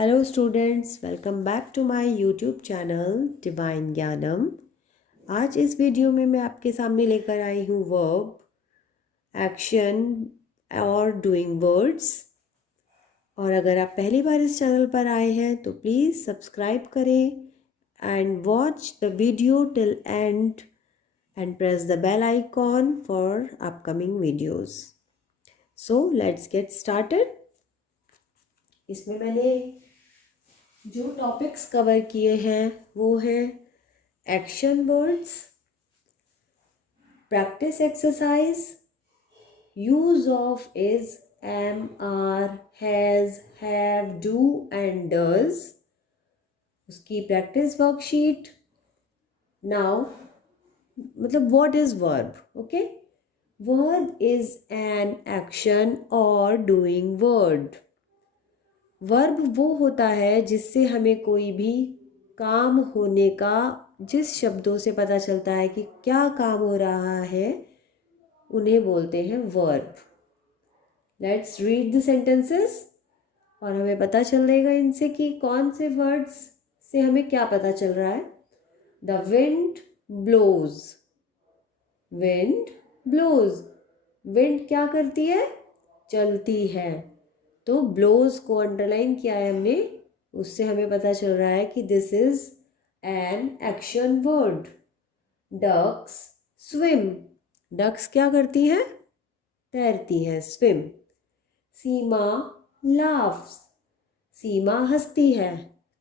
Hello students, welcome back to my YouTube channel divine Gyanam. आज इस video में मैं आपके सामने लेकर आई हूँ वर्ब, एक्शन और डूइंग वर्ड्स। और अगर आप पहली बार इस चैनल पर आए हैं तो प्लीज़ सब्सक्राइब करें and watch the video till and and press the bell icon for upcoming videos. So let's get started. इसमें मैंने जो टॉपिक्स कवर किए हैं वो हैं action words, practice exercise, use of is, am, are, has, have, do and does, उसकी practice worksheet. Now मतलब what is verb? Okay, verb is an action और डूइंग वर्ड। वर्ब वो होता है जिससे हमें कोई भी काम होने का, जिस शब्दों से पता चलता है कि क्या काम हो रहा है, उन्हें बोलते हैं verb. Let's read the sentences और हमें पता चलेगा इनसे कि कौन से वर्ड्स से हमें क्या पता चल रहा है। The wind blows, wind blows, wind क्या करती है? चलती है। तो ब्लोज को अंडरलाइन किया है हमने, उससे हमें पता चल रहा है कि this is an action word. Ducks swim, ducks क्या करती हैं? तैरती हैं, स्विम। सीमा लाफ्स, सीमा हंसती है,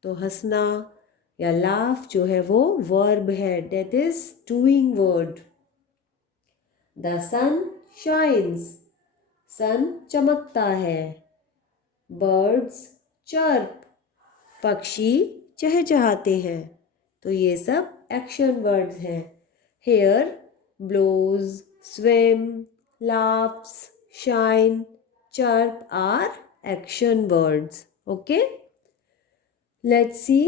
तो हंसना या लाफ जो है वो वर्ब है, that is doing word. The sun shines, sun चमकता है। बर्ड्स चर्प, पक्षी चहचहाते हैं। तो ये सब एक्शन वर्ड्स हैं। Here, blows, swim, laughs, shine, chirp are action words. Okay, let's see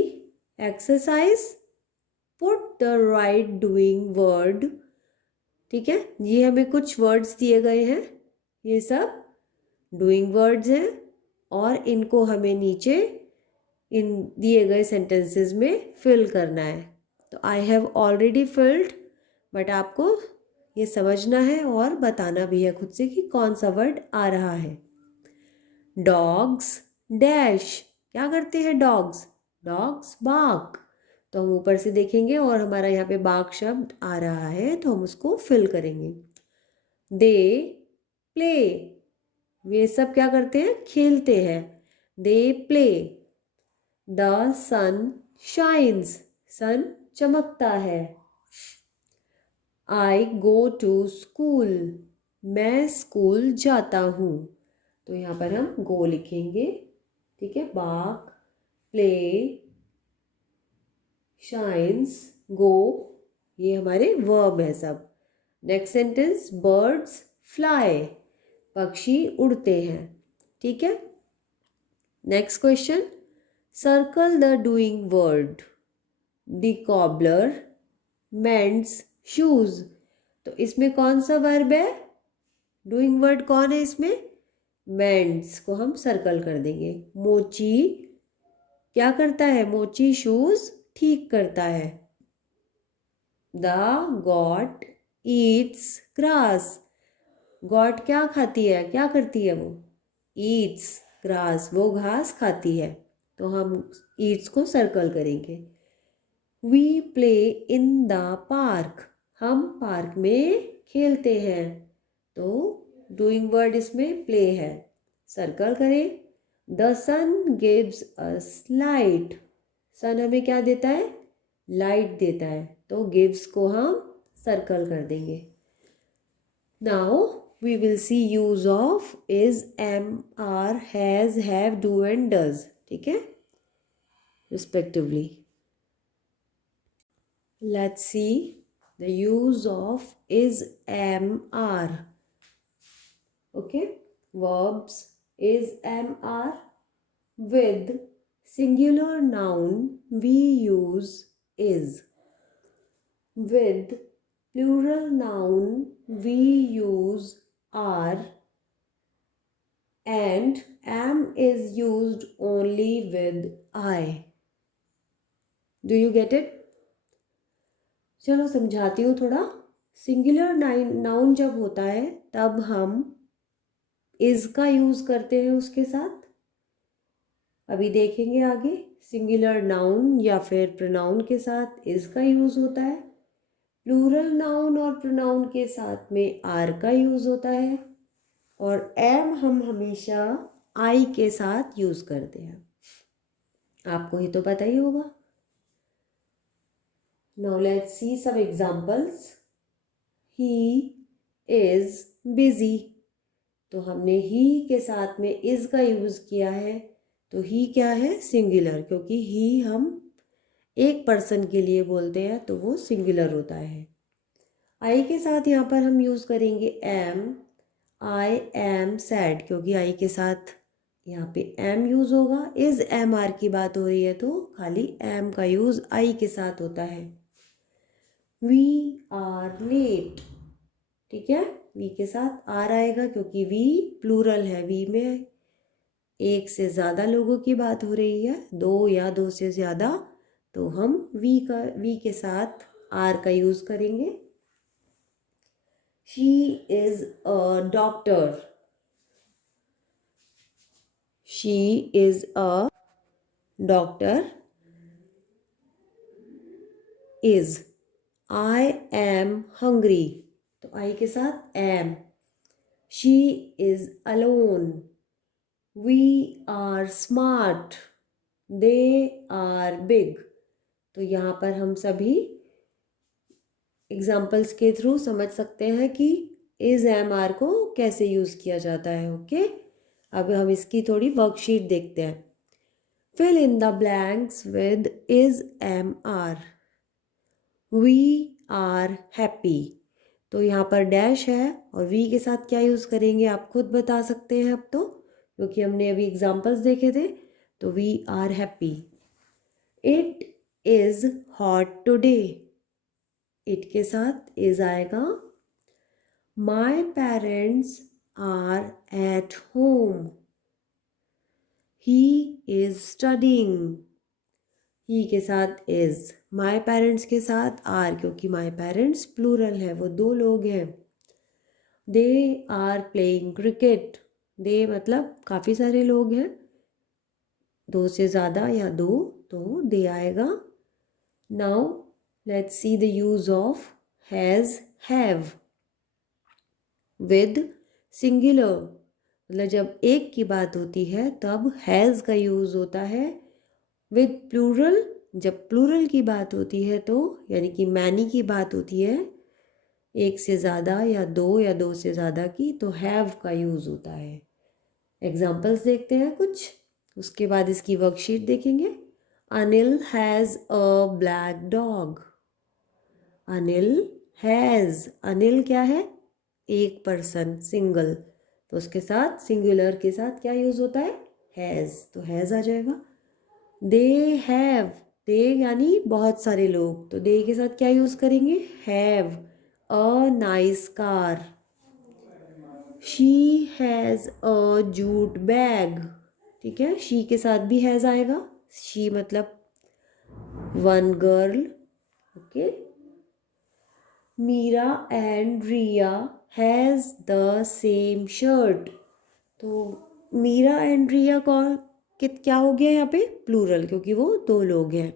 exercise. Put the right doing word. ठीक है, ये हमें कुछ वर्ड्स दिए गए हैं, ये सब डूइंग वर्ड्स हैं और इनको हमें नीचे इन दिए गए सेंटेंसेस में फिल करना है। तो I have already field, but आपको ये समझना है और बताना भी है खुद से कि कौन सा वर्ड आ रहा है। डॉग्स डैश, क्या करते हैं डॉग्स? Dogs bark. तो हम ऊपर से देखेंगे और हमारा यहाँ पे बार्क शब्द आ रहा है तो हम उसको फिल करेंगे। दे प्ले, ये सब क्या करते हैं? खेलते हैं। They play. The sun shines, sun चमकता है। आई गो टू स्कूल, मैं स्कूल जाता हूँ। तो यहाँ पर हम गो लिखेंगे। ठीक है, बार्क, प्ले, शाइन्स, गो, ये हमारे वर्ब है सब। नेक्स्ट सेंटेंस, बर्ड्स फ्लाई, पक्षी उड़ते हैं। ठीक है, next question, circle the doing word. The cobbler mends shoes. तो इसमें कौन सा वर्ब है? डूइंग वर्ड कौन है इसमें? मेंड्स को हम सर्कल कर देंगे। मोची क्या करता है? मोची शूज ठीक करता है। The got Yeats grass, got क्या खाती है? क्या करती है वो? ईट्स ग्रास, वो घास खाती है। तो हम ईट्स को सर्कल करेंगे। We play in the park, हम पार्क में खेलते हैं। तो डूइंग वर्ड इसमें प्ले है, सर्कल करें। The sun gives us light, sun हमें क्या देता है? लाइट देता है। तो गिव्स को हम सर्कल कर देंगे। Now we will see use of is, am, are, has, have, do and does. ठीक है, respectively. Let's see the use of is, am, are. Okay, verbs is, am, are. With singular noun we use is. With plural noun we use are. and am is used only with I. Do you get it? चलो समझाती हूँ थोड़ा. Singular noun जब होता है तब हम is का यूज करते हैं उसके साथ. अभी देखेंगे आगे. सिंगुलर नाउन या फिर प्रोनाउन के साथ इज का यूज होता है. प्लूरल नाउन और प्रोनाउन के साथ में आर का यूज होता है. और एम हम हमेशा आई के साथ यूज करते हैं. आपको ही तो पता ही होगा. Now let's see some examples. He is busy. तो हमने ही के साथ में इज का यूज किया है. तो ही क्या है? सिंगुलर. क्योंकि ही हम एक पर्सन के लिए बोलते हैं तो वो सिंगुलर होता है. आई के साथ यहाँ पर हम यूज करेंगे एम. I am sad. क्योंकि आई के साथ यहाँ पे एम यूज होगा. इज एम आर की बात हो रही है तो खाली एम का यूज आई के साथ होता है. We are late. ठीक है. वी के साथ आर आएगा क्योंकि वी प्लूरल है. वी में एक से ज़्यादा लोगों की बात हो रही है, दो या दो से ज़्यादा, तो हम वी के साथ आर का यूज़ करेंगे. She is a doctor. She is a doctor. Is. I am hungry. तो आई के साथ am. She is alone. We are smart. They are big. तो यहाँ पर हम सभी एग्जाम्पल्स के थ्रू समझ सकते हैं कि इज एम आर को कैसे यूज़ किया जाता है. ओके. अब हम इसकी थोड़ी वर्कशीट देखते हैं. Fill in the blanks with is am are. We are happy. तो यहाँ पर डैश है और वी के साथ क्या यूज़ करेंगे आप खुद बता सकते हैं अब तो, क्योंकि हमने अभी एग्जाम्पल्स देखे थे. तो we are happy. It is hot today. It के साथ इज आएगा. My parents are at home. He is studying. He के साथ इज. माई पेरेंट्स के साथ आर क्योंकि माई पेरेंट्स प्लूरल है, वो दो लोग हैं. They are playing cricket. They मतलब काफ़ी सारे लोग हैं, दो से ज़्यादा या दो, तो दे आएगा. Now let's see the use of has have with singular. मतलब जब एक की बात होती है तब हैज़ का यूज़ होता है. विद प्लूरल, जब प्लूरल की बात होती है तो यानी कि मैनी की बात होती है, एक से ज़्यादा या दो से ज़्यादा की, तो हैव का यूज़ होता है. एग्जाम्पल्स देखते हैं कुछ, उसके बाद इसकी वर्कशीट देखेंगे. Anil has a black dog. Anil has. Anil क्या है? एक पर्सन, सिंगल, तो उसके साथ सिंगुलर के साथ क्या यूज़ होता है? हैज़. तो हैज़ आ जाएगा. They have. दे यानी बहुत सारे लोग, तो दे के साथ क्या यूज़ करेंगे? Have a nice car. She has a jute bag. ठीक है. शी के साथ भी हैज़ आएगा. शी मतलब one girl. Okay. Meera and Riya has the same shirt. तो मीरा एंड रिया कौन क्या हो गया यहाँ पे? प्लूरल, क्योंकि वो दो लोग हैं,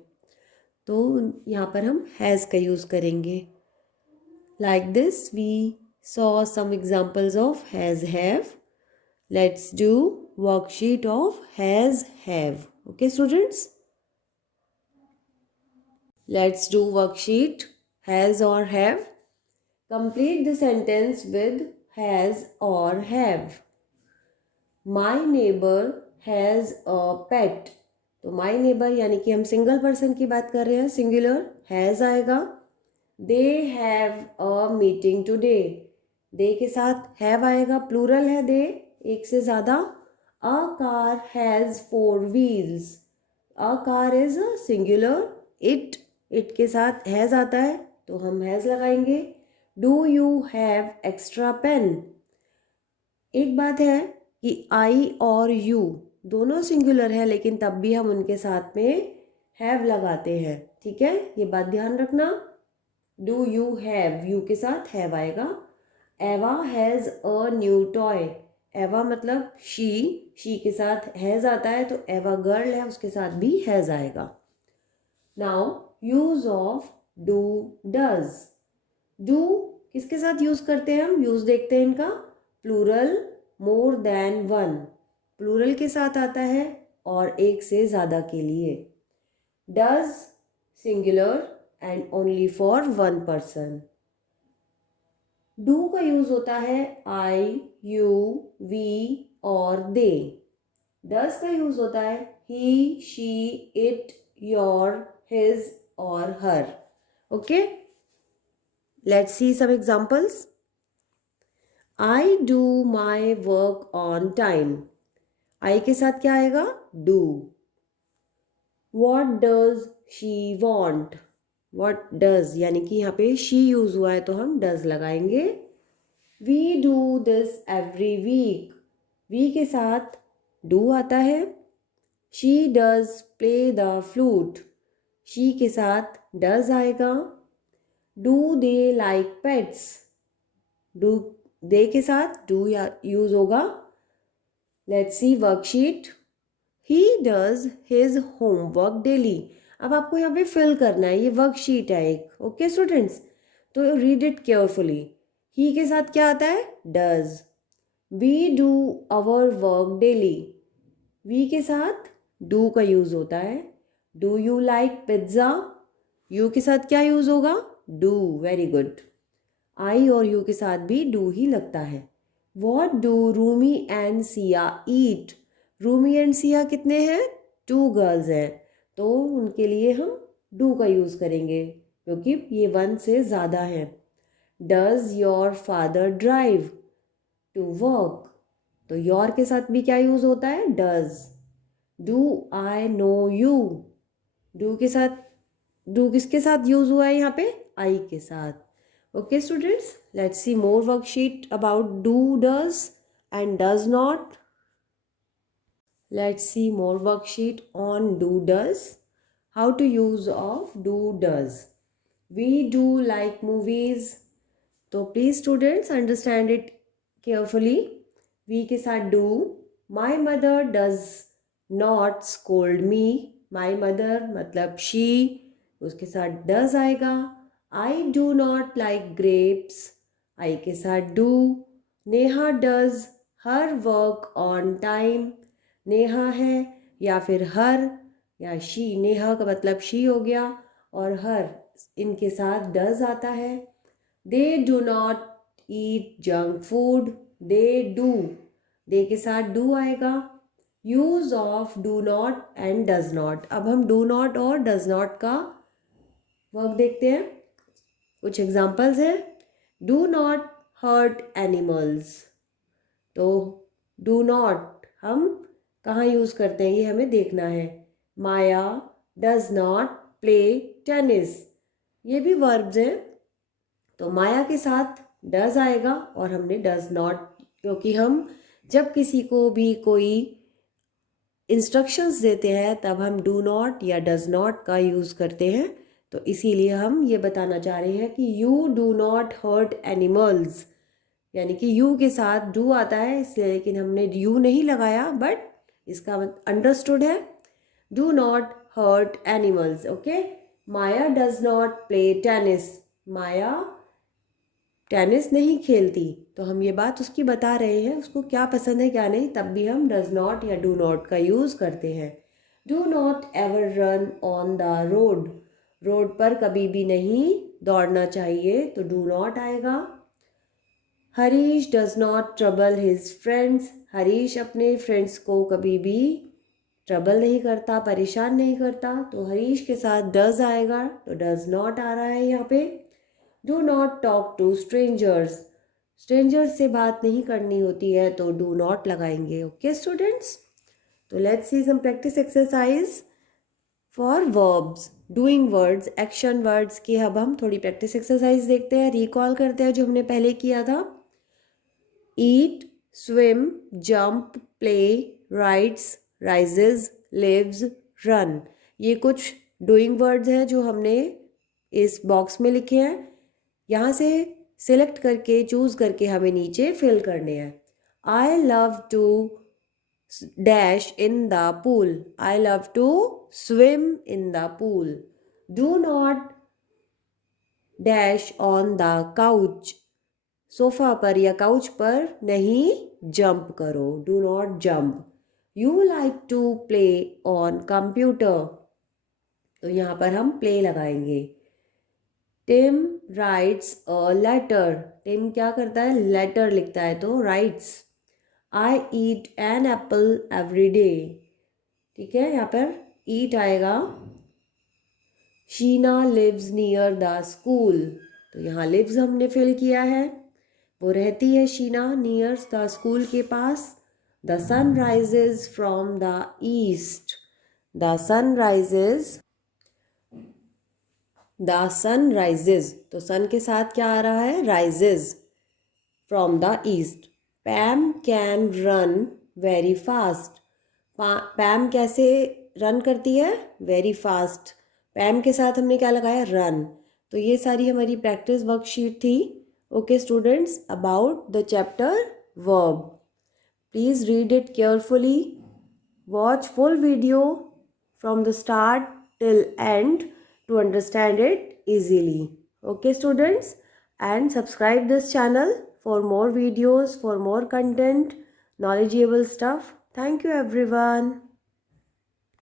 तो यहाँ पर हम हैज़ का यूज़ करेंगे. Like this we saw some examples of has have. Let's do worksheet of has have. Okay students, let's do worksheet has or have. Complete the sentence with has or have. My neighbor has a pet. तो my neighbor यानी कि हम single person की बात कर रहे हैं, singular, has आएगा. They have a meeting today. they के साथ have आएगा, प्लूरल है they, एक से ज़्यादा. A car has 4 wheels. A car is a singular. it के साथ हैज़ आता है तो हम हैज़ लगाएंगे. Do you have extra pen. एक बात है कि आई और यू दोनों सिंगुलर है, लेकिन तब भी हम उनके साथ में हैव लगाते हैं, ठीक है, ये बात ध्यान रखना। डू यू हैव, यू के साथ हैव आएगा। एवा हैज़ अ न्यू टॉय, एवा मतलब शी के साथ हैज़ आता है, तो एवा गर्ल है, उसके साथ भी हैज़ आएगा। Now use of do does, do किसके साथ यूज करते हैं हम, यूज देखते हैं इनका, plural more than one, plural के साथ आता है और एक से ज़्यादा के लिए। Does singular and only for one person. Do का यूज होता है आई, यू, वी और दे। डज का यूज होता है he, she, it, your, his और her. Okay, let's see some examples. I do my work on time, I के साथ क्या आएगा, do. What does she want, what does यानी कि यहाँ पे शी यूज हुआ है तो हम डज लगाएंगे। We do this every week, we के साथ डू आता है। She does play the flute, she के साथ डज आएगा। Do they like pets, do they के साथ डू यूज होगा। Let's see worksheet. He does his homework daily, अब आपको यहाँ पे फिल करना है, ये वर्कशीट है एक। ओके स्टूडेंट्स, तो रीड इट केयरफुली। ही के साथ क्या आता है, does. We do our work daily, we के साथ डू का यूज होता है। Do you like pizza, you के साथ क्या यूज होगा, डू, वेरी गुड। आई और यू के साथ भी डू ही लगता है। What do Rumi and Siya eat, Rumi and Siya कितने हैं, 2 गर्ल्स हैं, तो उनके लिए हम डू का यूज़ करेंगे क्योंकि ये 1 से ज़्यादा है। Does your father drive to work, तो योर के साथ भी क्या यूज़ होता है, does. Do I know you, do के साथ, डू किसके साथ यूज़ हुआ है यहाँ पे, आई के साथ। Okay students, let's see more worksheet about do, does and does not. Let's see more worksheet on do, does. How to use of do, does. We do like movies. So please students understand it carefully. We के साथ do. My mother does not scold me. My mother मतलब she, उसके साथ does आएगा। I do not like grapes, I के साथ do। Neha does her work on time, Neha है या फिर हर या शी, नेहा का मतलब शी हो गया और हर इनके साथ does आता है। They do not eat junk food, they do, they के साथ do आएगा। Use of do not and does not, अब हम do not और does not का वर्क देखते हैं। कुछ एग्जाम्पल्स हैं। डू नॉट हर्ट एनिमल्स, तो डू नॉट हम कहाँ यूज़ करते हैं ये हमें देखना है। माया डज नॉट प्ले टेनिस, ये भी वर्ब्स हैं, तो माया के साथ डज आएगा और हमने डज नॉट, क्योंकि हम जब किसी को भी कोई इंस्ट्रक्शंस देते हैं तब हम डू नॉट या डज नॉट का यूज़ करते हैं, तो इसीलिए हम ये बताना चाह रहे हैं कि you do not hurt animals, यानी कि यू के साथ डू आता है इसलिए, लेकिन हमने यू नहीं लगाया, बट इसका अंडरस्टूड है। Do not hurt animals. Okay, Maya does not play tennis, Maya tennis नहीं खेलती, तो हम ये बात उसकी बता रहे हैं, उसको क्या पसंद है क्या नहीं, तब भी हम डज नॉट या डू नॉट का यूज़ करते हैं। Do not ever run on the road, road पर कभी भी नहीं दौड़ना चाहिए, तो डू नॉट आएगा। Harish does not trouble his friends, Harish अपने फ्रेंड्स को कभी भी ट्रबल नहीं करता, परेशान नहीं करता, तो हरीश के साथ डज आएगा, तो डज नॉट आ रहा है यहाँ पे। Do not talk to strangers, strangers से बात नहीं करनी होती है, तो डू नॉट लगाएंगे। ओके स्टूडेंट्स, तो let's see some practice exercise for verbs, doing words, action words की अब हम थोड़ी प्रैक्टिस एक्सरसाइज देखते हैं, रिकॉल करते हैं जो हमने पहले किया था। ईट, swim, jump, play, writes, rises, lives, run। ये कुछ डूइंग वर्ड्स हैं जो हमने इस बॉक्स में लिखे हैं। यहाँ से सिलेक्ट करके चूज करके हमें नीचे फिल करने हैं। I love to dash in the pool, I love to swim in the pool. Do not dash on the couch, sofa पर या काउच पर नहीं जंप करो, do not jump. You like to play on computer, तो यहाँ पर हम play लगाएंगे। Tim writes a letter, Tim क्या करता है, लेटर लिखता है तो writes. I eat an apple every day, ठीक है, यहाँ पर ईट आएगा। Sheena lives near the school, तो यहाँ लिव्स हमने फिल किया है, वो रहती है शीना नियर द स्कूल के पास। The sun rises from the east, the sun rises, the sun rises, तो सन के साथ क्या आ रहा है, rises from the east. Pam can run very fast, Pam कैसे रन करती है, वेरी फास्ट। पैम के साथ हमने क्या लगाया, रन। तो ये सारी हमारी प्रैक्टिस वर्कशीट थी, okay students, about the chapter verb. Please read it carefully, watch full video from the start till end to understand it easily. Okay students, and subscribe this channel for more videos, for more content, knowledgeable stuff. Thank you everyone.